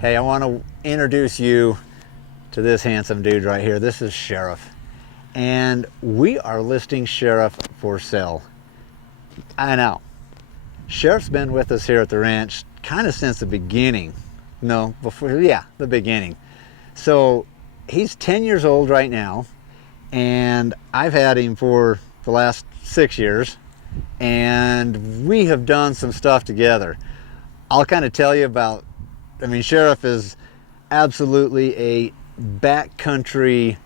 Hey, I want to introduce you to this handsome dude right here. This is Sheriff. And we are listing Sheriff for sale. I know. Sheriff's been with us here at the ranch kind of since the beginning. No, before, yeah, the beginning. So he's 10 years old right now, and I've had him for the last 6 years, and we have done some stuff together. I'll kind of tell you about, Sheriff is absolutely a backcountry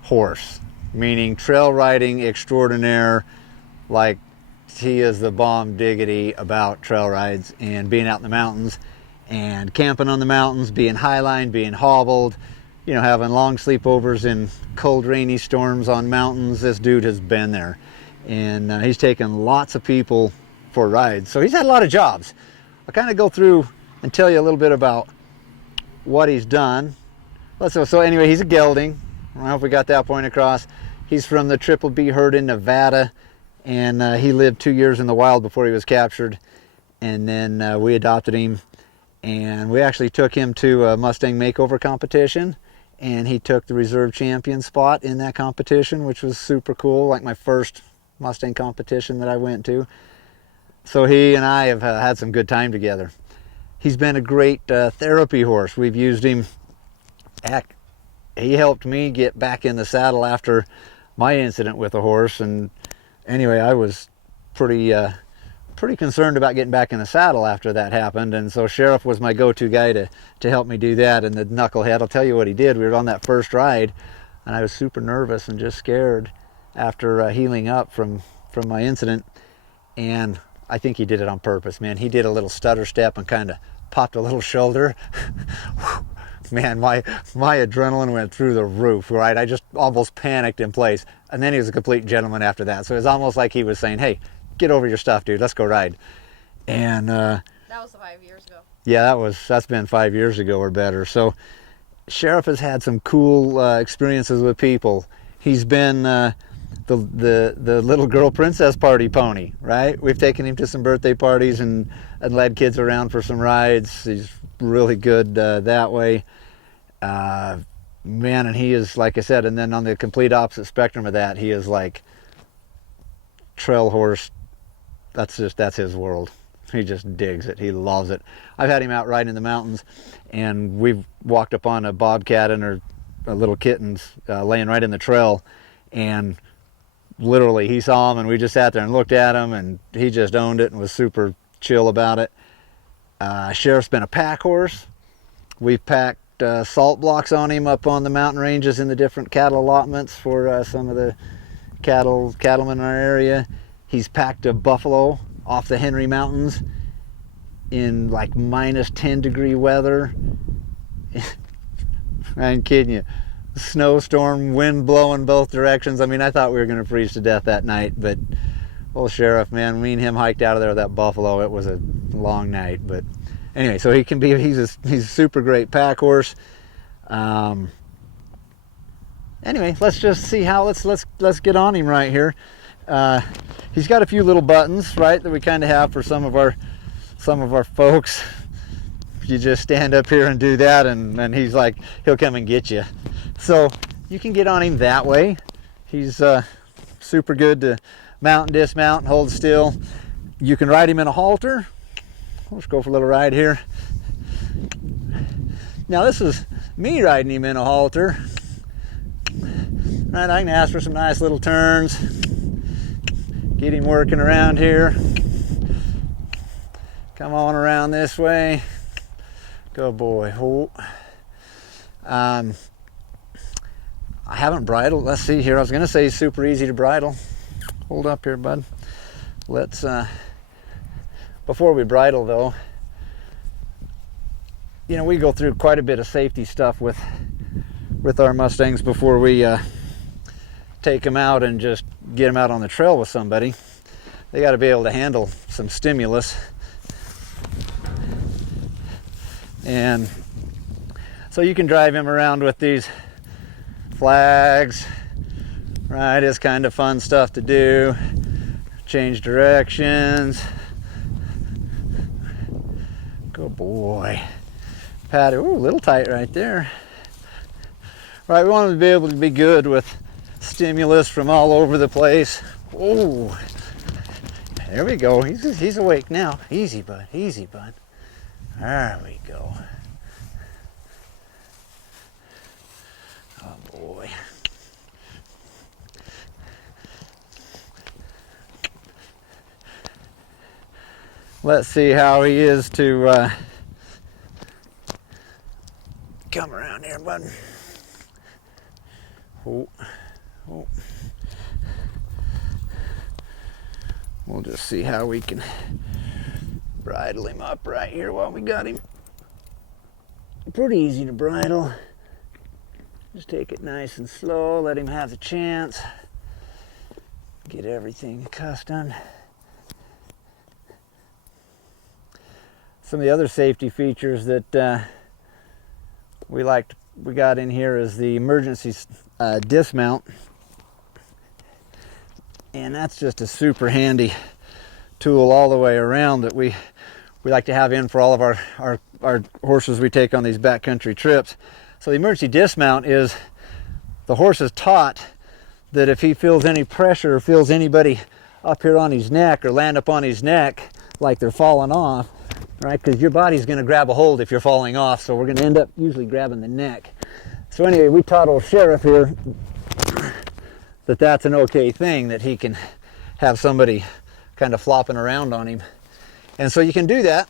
horse, meaning trail riding extraordinaire. Like, he is the bomb diggity about trail rides and being out in the mountains and camping on the mountains, being highline, being hobbled, having long sleepovers in cold, rainy storms on mountains. This dude has been there, and he's taken lots of people for rides. So he's had a lot of jobs. I'll kind of go through and tell you a little bit about what he's done. So anyway, he's a gelding. I don't know if we got that point across. He's from the Triple B herd in Nevada, and he lived 2 years in the wild before he was captured. And then we adopted him, and we actually took him to a Mustang makeover competition, and he took the reserve champion spot in that competition, which was super cool, like my first Mustang competition that I went to. So he and I have had some good time together. He's been a great therapy horse. We've used him. Heck, he helped me get back in the saddle after my incident with a horse. And anyway, I was pretty concerned about getting back in the saddle after that happened. And so Sheriff was my go-to guy to help me do that. And the knucklehead, I'll tell you what he did. We were on that first ride, and I was super nervous and just scared after healing up from my incident. And I think he did it on purpose, man. He did a little stutter step and kind of popped a little shoulder. Man, my adrenaline went through the roof, right? I just almost panicked in place. And then he was a complete gentleman after that. So it was almost like he was saying, hey, get over your stuff, dude. Let's go ride. And that was 5 years ago. Yeah, that's been 5 years ago or better. So Sheriff has had some cool experiences with people. He's been the little girl princess party pony, right? We've taken him to some birthday parties and led kids around for some rides. He's really good that way. Man, and he is, like I said, and then on the complete opposite spectrum of that, he is like trail horse. That's his world. He just digs it. He loves it. I've had him out riding in the mountains, and we've walked upon a bobcat and her little kittens laying right in the trail, and literally he saw them, and we just sat there and looked at him, and he just owned it and was super chill about it. Sheriff's been a pack horse. We've packed salt blocks on him up on the mountain ranges in the different cattle allotments for some of the cattlemen in our area. He's packed a buffalo off the Henry Mountains in like minus 10 degree weather. I ain't kidding you. Snowstorm, wind blowing both directions. I thought we were going to freeze to death that night, but old Sheriff, man, me and him hiked out of there with that buffalo. It was a long night, but anyway, so he's a super great pack horse. Anyway, let's just see how let's get on him right here. He's got a few little buttons, right, that we kind of have for some of our folks. You just stand up here and do that, and he's like, he'll come and get you. So you can get on him that way. He's super good to mount and dismount and hold still. You can ride him in a halter. Let's go for a little ride here. Now this is me riding him in a halter. Right, I can ask for some nice little turns. Get him working around here. Come on around this way. Good boy. Oh. I haven't bridled. Let's see here. I was going to say he's super easy to bridle. Hold up here, bud. Let's, before we bridle though, we go through quite a bit of safety stuff with our Mustangs before we take them out and just get them out on the trail with somebody. They got to be able to handle some stimulus. And so you can drive him around with these flags, right? It's kind of fun stuff to do. Change directions. Good boy. pat it. Ooh, a little tight right there. Right, we want him to be able to be good with stimulus from all over the place. Oh, there we go. He's awake now. Easy, bud. Easy, bud. There we go. Oh, boy. Let's see how he is to come around here, bud. Oh, oh. We'll just see how we can bridle him up right here while we got him. Pretty easy to bridle. Just take it nice and slow, let him have the chance. Get everything accustomed. Some of the other safety features that we got in here is the emergency dismount, and that's just a super handy tool all the way around that we like to have in for all of our horses we take on these backcountry trips. So the emergency dismount is the horse is taught that if he feels any pressure or feels anybody up here on his neck or land up on his neck like they're falling off, right? Because your body's going to grab a hold if you're falling off, so we're going to end up usually grabbing the neck. So anyway, we taught old Sheriff here that that's an okay thing, that he can have somebody kind of flopping around on him. And so you can do that.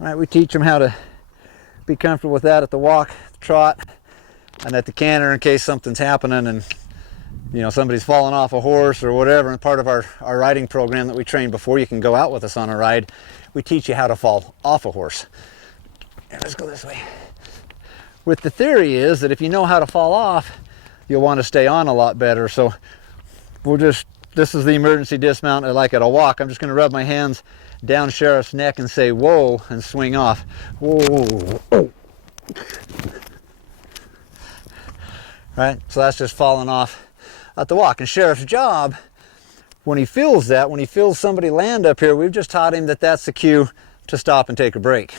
Right, we teach them how to be comfortable with that at the walk, the trot, and at the canter in case something's happening and somebody's falling off a horse or whatever. And part of our riding program that we train before you can go out with us on a ride, we teach you how to fall off a horse. Here, let's go this way. With the theory is that if you know how to fall off, you'll want to stay on a lot better. So this is the emergency dismount like at a walk. I'm just going to rub my hands down Sheriff's neck and say, whoa, and swing off. Whoa. Oh. Right, so that's just falling off at the walk. And Sheriff's job, when he feels somebody land up here, we've just taught him that that's the cue to stop and take a break.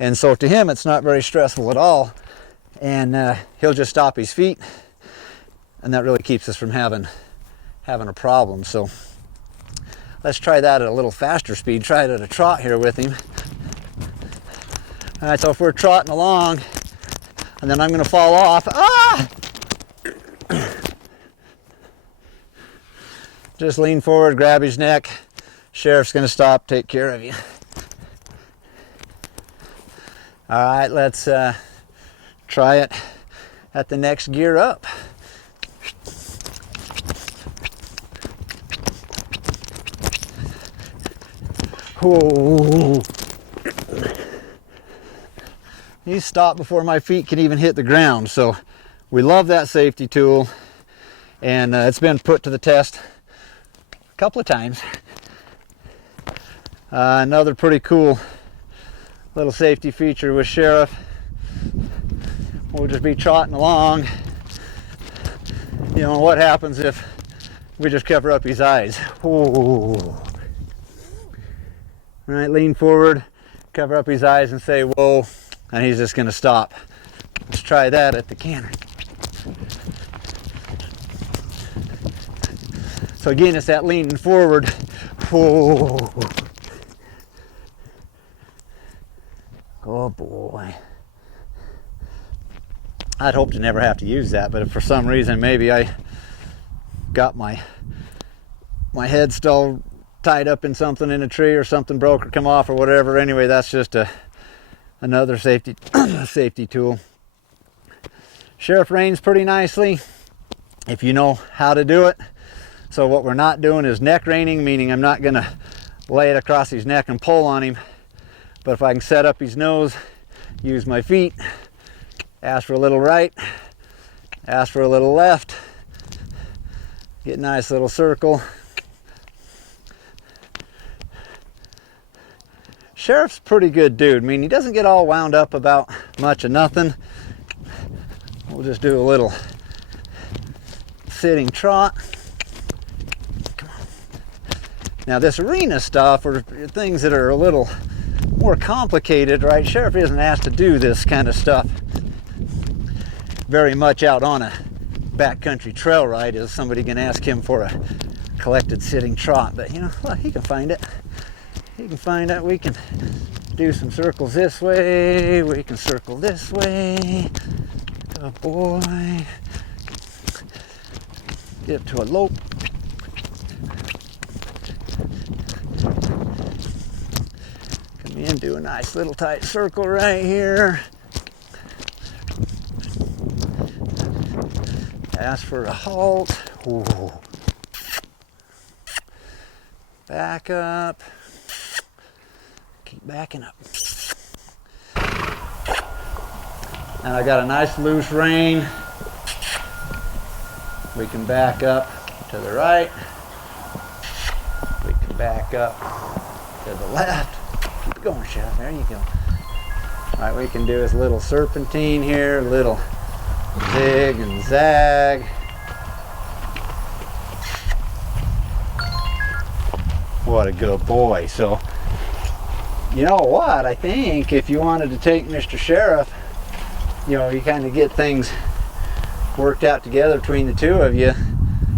And so to him, it's not very stressful at all. And he'll just stop his feet. And that really keeps us from having a problem. So let's try that at a little faster speed. Try it at a trot here with him. All right, so if we're trotting along, and then I'm going to fall off. Ah! Just lean forward, grab his neck. Sheriff's going to stop, take care of you. All right, let's try it at the next gear up. Whoa. He stopped before my feet can even hit the ground. So we love that safety tool, and it's been put to the test a couple of times. Another pretty cool little safety feature with Sheriff. We'll just be trotting along. What happens if we just cover up his eyes? Whoa. Right, lean forward, cover up his eyes and say, whoa, and he's just going to stop. Let's try that at the canter. So again, it's that leaning forward. Whoa. Oh boy. I'd hope to never have to use that, but if for some reason maybe I got my head still tied up in something in a tree or something broke or come off or whatever. Anyway, that's just another safety safety tool. Sheriff reins pretty nicely if you know how to do it. So what we're not doing is neck reining, meaning I'm not going to lay it across his neck and pull on him. But if I can set up his nose, use my feet, ask for a little right, ask for a little left, get a nice little circle. Sheriff's a pretty good dude. I mean, he doesn't get all wound up about much of nothing. We'll just do a little sitting trot. Come on. Now this arena stuff are things that are a little more complicated, right? Sheriff isn't asked to do this kind of stuff very much out on a backcountry trail ride. Is somebody going to ask him for a collected sitting trot? But you know, well, he can find it. He can find it. We can do some circles this way. We can circle this way. Good boy. Get up to a lope. Come in, do a nice little tight circle right here. Ask for a halt. Ooh. Back up. Keep backing up. And I got a nice loose rein. We can back up to the right. We can back up to the left. Keep going, Chef. There you go. All right, we can do this little serpentine here, little zig and zag. What a good boy. So, you know what? I think if you wanted to take Mr. Sheriff, you know, you kind of get things worked out together between the two of you,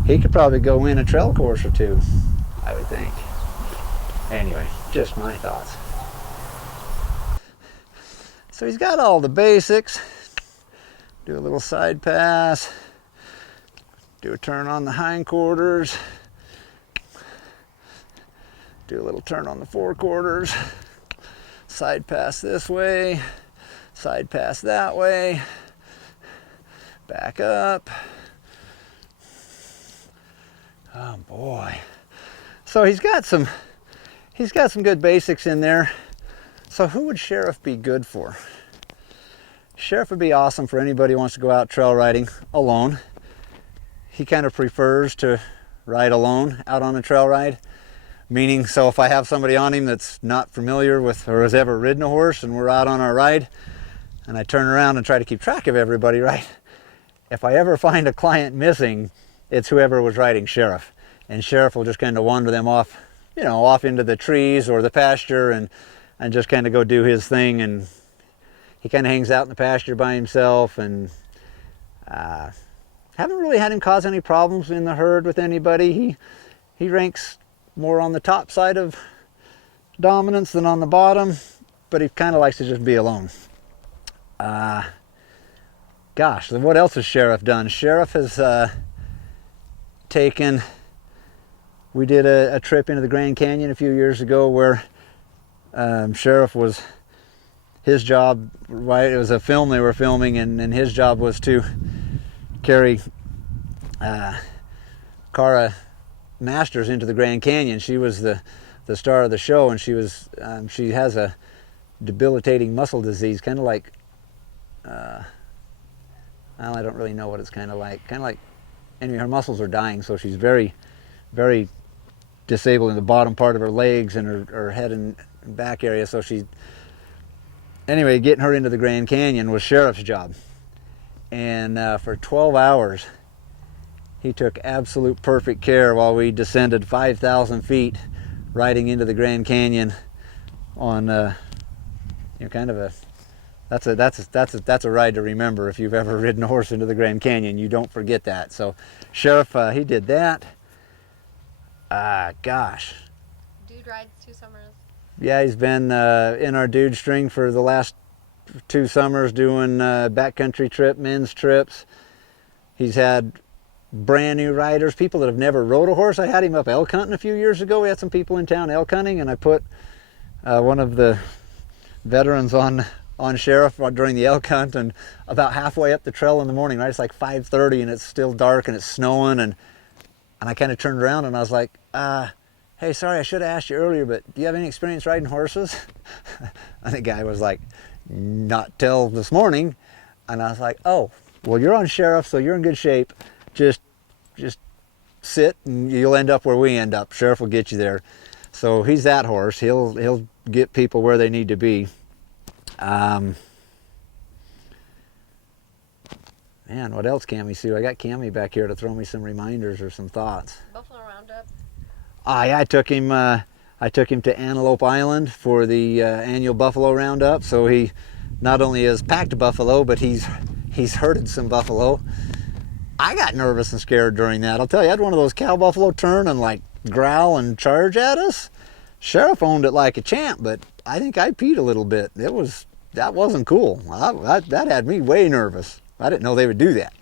he could probably go win a trail course or two, I would think. Anyway, just my thoughts. So he's got all the basics. Do a little side pass. Do a turn on the hindquarters. Do a little turn on the forequarters. Side pass this way. Side pass that way. Back up. Oh boy. So he's got some good basics in there. So who would Sheriff be good for? Sheriff would be awesome for anybody who wants to go out trail riding alone. He kind of prefers to ride alone out on a trail ride. Meaning, so if I have somebody on him that's not familiar with or has ever ridden a horse and we're out on our ride and I turn around and try to keep track of everybody, right? If I ever find a client missing, it's whoever was riding Sheriff. And Sheriff will just kind of wander them off, you know, off into the trees or the pasture and just kind of go do his thing. And he kind of hangs out in the pasture by himself, and haven't really had him cause any problems in the herd with anybody. He ranks more on the top side of dominance than on the bottom, but he kind of likes to just be alone. Gosh, what else has Sheriff done? Sheriff has taken, we did a trip into the Grand Canyon a few years ago where Sheriff was, his job, right, it was a film they were filming, and his job was to carry Cara Masters into the Grand Canyon. She was the star of the show, and she has a debilitating muscle disease, kind of like, well, I don't really know what it's kind of like. Anyway, her muscles are dying, so she's very, very disabled in the bottom part of her legs and her head and back area. So anyway, getting her into the Grand Canyon was Sheriff's job. And for 12 hours, he took absolute perfect care while we descended 5,000 feet riding into the Grand Canyon on, kind of a, that's a ride to remember. If you've ever ridden a horse into the Grand Canyon, you don't forget that. So Sheriff, he did that. Gosh. Dude rides 2 summers. Yeah, he's been in our dude string for the last 2 summers doing backcountry trip, men's trips. He's had brand new riders, people that have never rode a horse. I had him up elk hunting a few years ago. We had some people in town elk hunting, and I put one of the veterans on Sheriff during the elk hunt, and about halfway up the trail in the morning, right, it's like 5:30 and it's still dark and it's snowing, and I kind of turned around and I was like, hey, sorry, I should have asked you earlier, but do you have any experience riding horses? And the guy was like, not till this morning. And I was like, oh, well, you're on Sheriff, so you're in good shape. Just sit and you'll end up where we end up. Sheriff will get you there. So he's that horse. He'll get people where they need to be. Man, what else, Cammie Sue? I got Cammie back here to throw me some reminders or some thoughts. Buffalo Roundup. Yeah, I took him I took him to Antelope Island for the annual buffalo roundup, so he not only has packed buffalo, but he's herded some buffalo. I got nervous and scared during that. I'll tell you, I had one of those cow buffalo turn and like growl and charge at us. Sheriff owned it like a champ, but I think I peed a little bit. That wasn't cool. That had me way nervous. I didn't know they would do that.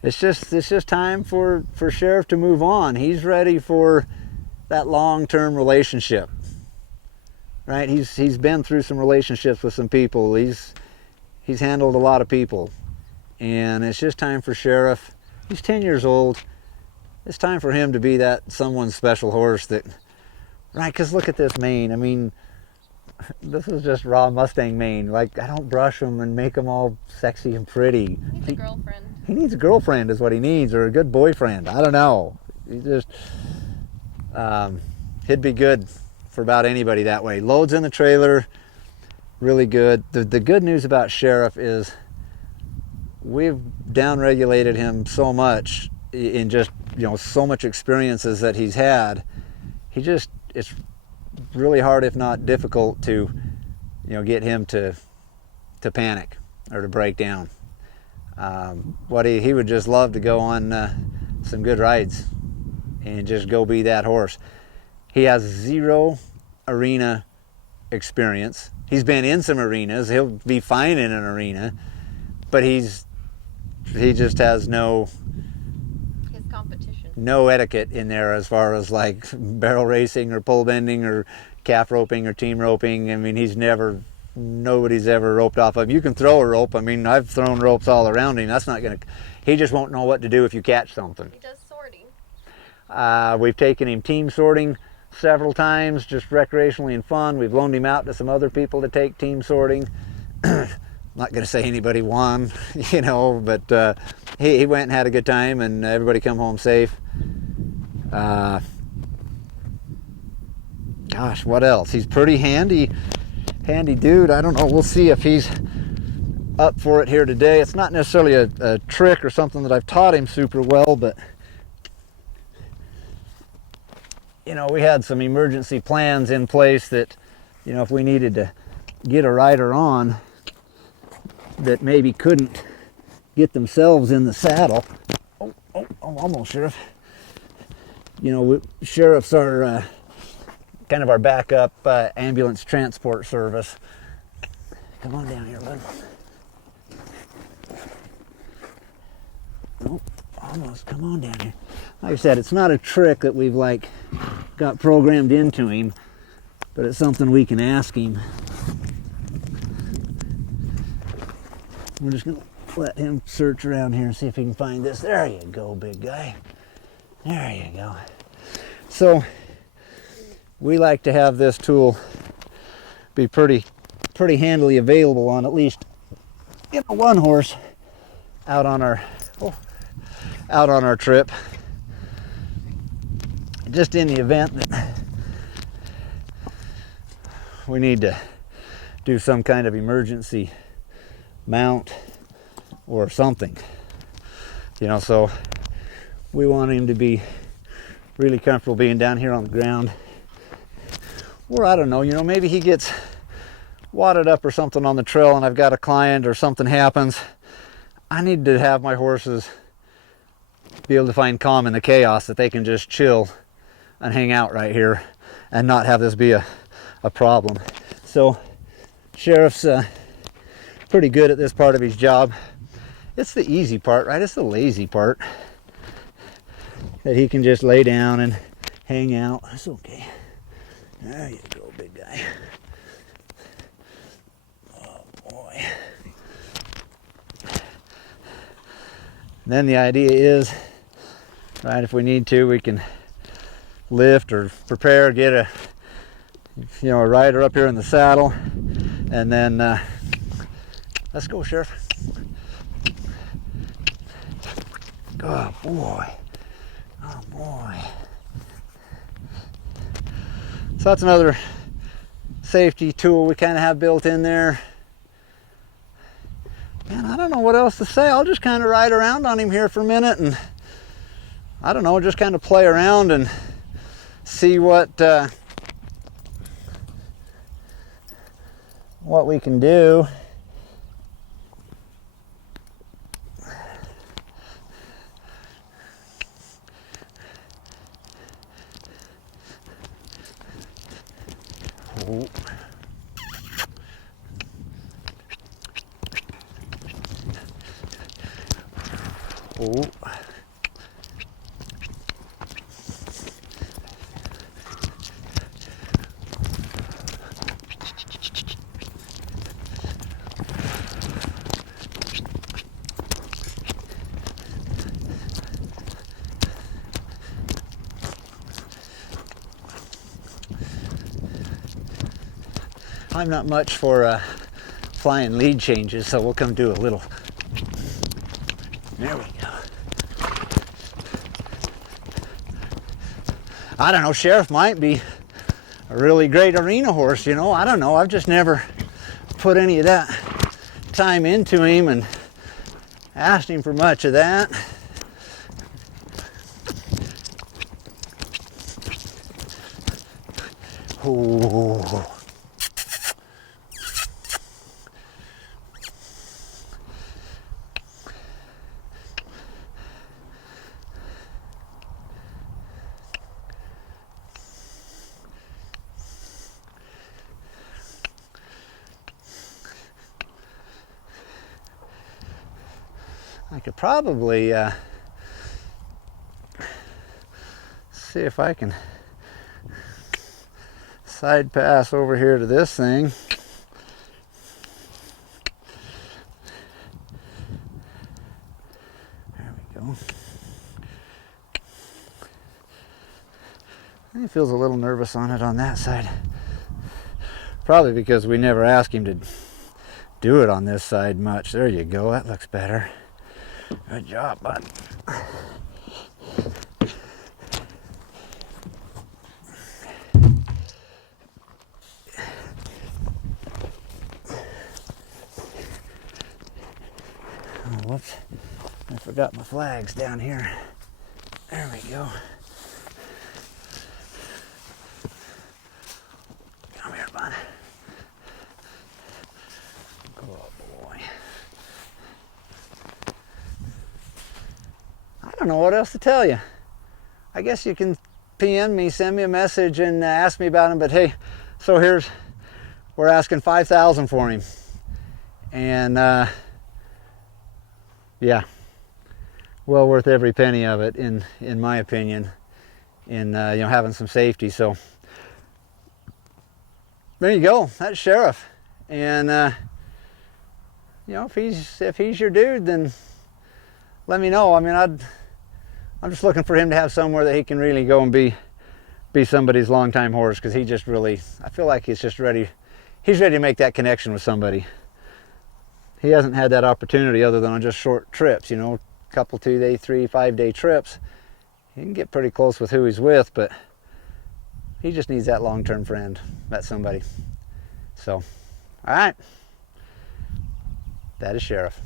It's just time for Sheriff to move on. He's ready for that long-term relationship, right? He's been through some relationships with some people. He's handled a lot of people, and it's just time for Sheriff. He's 10 years old. It's time for him to be that someone's special horse that, right? Because look at this mane. I mean, this is just raw Mustang mane. Like, I don't brush them and make them all sexy and pretty. He needs a girlfriend. He needs a girlfriend is what he needs, or a good boyfriend. I don't know. He just, he'd be good for about anybody that way. Loads in the trailer, really good. The good news about Sheriff is we've down-regulated him so much in just, so much experiences that he's had. It's really hard, if not difficult, to, get him to panic or to break down. He would just love to go on some good rides and just go be that horse. He has 0 arena experience. He's been in some arenas. He'll be fine in an arena, but he just has no etiquette in there as far as like barrel racing or pole bending or calf roping or team roping. I mean, nobody's ever roped off of him. You can throw a rope. I mean, I've thrown ropes all around him. That's not gonna, he just won't know what to do if you catch something. He does sorting. We've taken him team sorting several times, just recreationally and fun. We've loaned him out to some other people to take team sorting. Not gonna say anybody won, but he went and had a good time, and everybody come home safe. Gosh, what else? He's pretty handy dude. I don't know. We'll see if he's up for it here today. It's not necessarily a trick or something that I've taught him super well, but we had some emergency plans in place that, if we needed to get a rider on that maybe couldn't get themselves in the saddle. Oh, almost, Sheriff. Sheriffs are kind of our backup ambulance transport service. Come on down here, bud. Oh, almost. Come on down here. Like I said, it's not a trick that we've got programmed into him, but it's something we can ask him. We're just gonna let him search around here and see if he can find this. There you go, big guy. There you go. So we like to have this tool be pretty handily available on at least one horse out on our trip, just in the event that we need to do some kind of emergency mount or something, so we want him to be really comfortable being down here on the ground. Or I don't know, maybe he gets wadded up or something on the trail and I've got a client or something happens. I need to have my horses be able to find calm in the chaos, that they can just chill and hang out right here and not have this be a problem. So Sheriff's pretty good at this part of his job. It's the easy part, right? It's the lazy part, that he can just lay down and hang out. That's okay. There you go, big guy. Oh boy. And then the idea is, right, if we need to, we can lift or prepare, get a rider up here in the saddle, and then let's go, Sheriff. Oh boy. Oh boy. So that's another safety tool we kind of have built in there. Man, I don't know what else to say. I'll just kind of ride around on him here for a minute and I don't know, just kind of play around and see what we can do. Oh. Oh. I'm not much for flying lead changes, so we'll come do a little. There we go. I don't know, Sheriff might be a really great arena horse, you know. I don't know. I've just never put any of that time into him and asked him for much of that. Ooh. I could probably see if I can side pass over here to this thing. There we go. He feels a little nervous on it on that side. Probably because we never asked him to do it on this side much. There you go, that looks better. Good job, bud. Oh, whoops. I forgot my flags down here. There we go. Come here, bud. Oh, boy. I don't know what else to tell you. I guess you can PM me, send me a message and ask me about him, but hey, so we're asking $5,000 for him. And yeah, well worth every penny of it in my opinion, in having some safety. So there you go, that's Sheriff. And if he's your dude, then let me know. I mean, I'm just looking for him to have somewhere that he can really go and be somebody's longtime horse, because he just really, I feel like he's just ready. He's ready to make that connection with somebody. He hasn't had that opportunity other than on just short trips, couple 2-day, 3-5-day trips. He can get pretty close with who he's with, but he just needs that long-term friend, that somebody. So, all right. That is Sheriff.